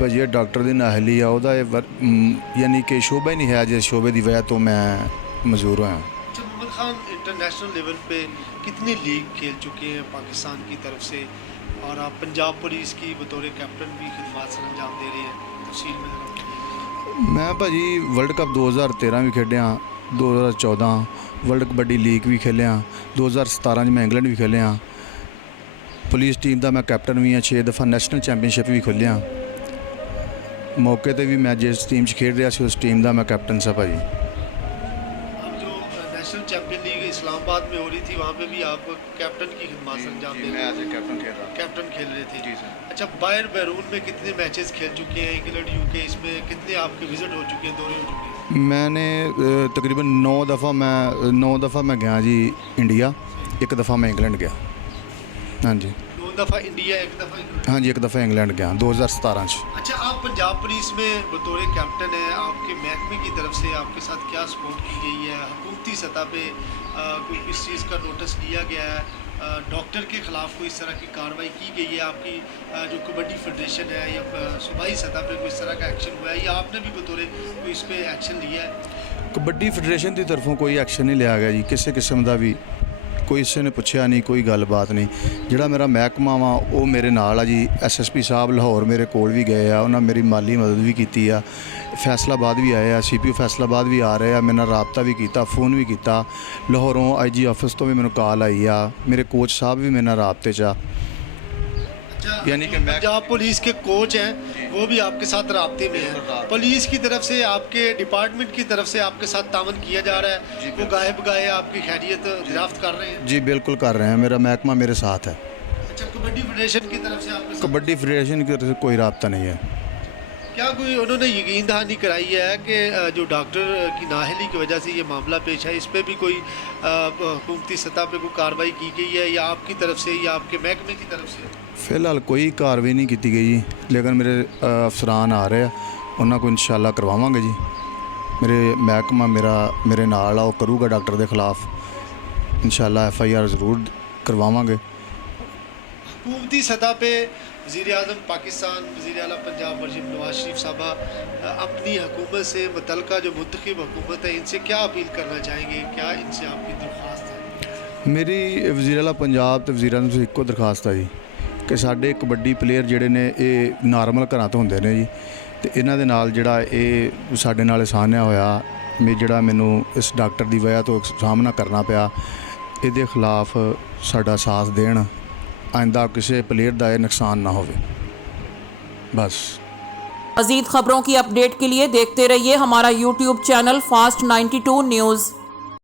भाजी ये डॉक्टर की नाहली आ ਉਹਦਾ यानी कि शोभा ही नहीं है जिस शोभे की वजह तो मैं मजबूर होया। अच्छा, मोहम्मद खान इंटरनेशनल लेवल पे कितनी लीग खेल चुके हैं पाकिस्तान की तरफ से, और आप पंजाब पुलिस की बतौर कैप्टन भी खिदमत सर अंजाम दे रहे हैं, तफसील में जरा बताइए। मैं भाजी वर्ल्ड कप 2013 भी खेलिया, 2014 वर्ल्ड कबड्डी लीग भी खेलिया, 2017 में इंग्लैंड भी खेलिया, पुलिस टीम का मैं कैप्टन भी हाँ, 6 दफ़ा नैशनल चैंपीयनशिप भी खेलिया। मौके पर भी मैं जिस टीम खेल रहा उस टीम का मैं कैप्टन सा भाजी। अब जो नेशनल चैंपियन लीग इस्लामाबाद में हो रही थी वहाँ पे भी आप कैप्टन की खिदमत सर अंजाम दे रहे थे, कैप्टन खेल रहे थे। अच्छा, बायर बैरून में कितने मैचेस खेल चुके हैं, इंग्लैंड यूके, इसमें कितने आपके विजिट हो चुके हैं, दौरे हो चुके हैं? मैंने तकरीबन 9 दफ़ा मैं गया जी इंडिया, 1 दफ़ा मैं इंग्लैंड गया। हाँ जी, 2 दफ़ा इंडिया, 1 दफ़ा इंग्लैंड। हाँ जी, 1 दफ़ा इंग्लैंड गया 2017 अच्छा, आप पंजाब पुलिस में बतौर कैप्टन है, आपके महकमे की तरफ से आपके साथ क्या सपोर्ट की गई है? हुकूमती सतह पे कोई किस चीज़ का नोटिस लिया गया है? डॉक्टर के ख़िलाफ़ कोई इस तरह की कार्रवाई की गई है? आपकी जो कबड्डी फेडरेशन है या सूबाई सतह पे कोई इस तरह का एक्शन हुआ है, या आपने भी बतौर कोई इस पर एक्शन लिया है? कबड्डी फेडरेशन की तरफों कोई एक्शन नहीं लिया गया जी, किसी किस्म का भी कोई किसी ने पूछा नहीं, कोई गलबात नहीं। जिहड़ा मेरा महकमा वा वो मेरे नाल आ जी। SSP साहब लाहौर मेरे कोल भी गए आ, उन्होंने मेरी माली मदद भी की आ। फैसलाबाद भी आए आ, CPO फैसलाबाद भी आ रहे हैं, मेरे नाल राबता भी किया, फ़ोन भी किया। लाहौरों IG ऑफिस तो भी मैंने कॉल आई आ, मेरे कोच साहब भी मेरे नाल राबते च आ। यानी कि पंजाब पुलिस के कोच हैं वो भी आपके साथ राब्ते में हैं। पुलिस की तरफ से, आपके डिपार्टमेंट की तरफ से आपके साथ तावन किया जा रहा है, वो गाए बगाए आपकी खैरियत दरियाफ्त कर रहे हैं? जी बिल्कुल कर रहे हैं, मेरा महकमा मेरे साथ है। अच्छा, कबड्डी फेडरेशन की तरफ से आपके साथ कबड्डी फेडरेशन की तरफ से कोई राब्ता नहीं है। क्या कोई उन्होंने यकीन दहानी कराई है कि जो डॉक्टर की नाअहली की वजह से ये मामला पेश है, इस पर भी कोई हुकूमती सतह पे कोई कार्रवाई की गई है, या आपकी तरफ से या आपके महकमे की तरफ से? फिलहाल कोई कार्रवाई नहीं की गई जी, लेकिन मेरे अफसरान आ रहे हैं, उन्होंने को इंशाल्लाह करवावांगे जी। मेरे महकमा मेरे नाल आ, वो करूँगा डॉक्टर के खिलाफ इंशाल्लाह FIR ज़रूर करवावांगे। हुकूमती सतह पे वज़ीर आज़म पाकिस्तान, वज़ीर आला पंजाब मर्ज़ी नवाज शरीफ साहबा अपनी हुकूमत से मुतल्लिका जो मुंतखब हुकूमत है इनसे क्या अपील करना चाहेंगे? क्या इनसे आपकी दरख्वास्त है? मेरी वज़ीर आला पंजाब तो वज़ीर आज़म से इक्को दरखास्त है जी कि साढ़े कबड्डी प्लेयर जिहड़े ने ये नॉर्मल घरां तो होंदे ने जी, तो इन्हां दे नाल जिहड़ा ये साडे नाल एहसानिया होया, जिहड़ा मैनूं इस डॉक्टर की वजह तो सामना करना पिया, इहदे खिलाफ साडा साथ देण, आइंदा किसी प्लेयर का नुकसान ना होवे। बस मज़ीद खबरों की अपडेट के लिए देखते रहिए हमारा YouTube चैनल फास्ट 92 न्यूज़।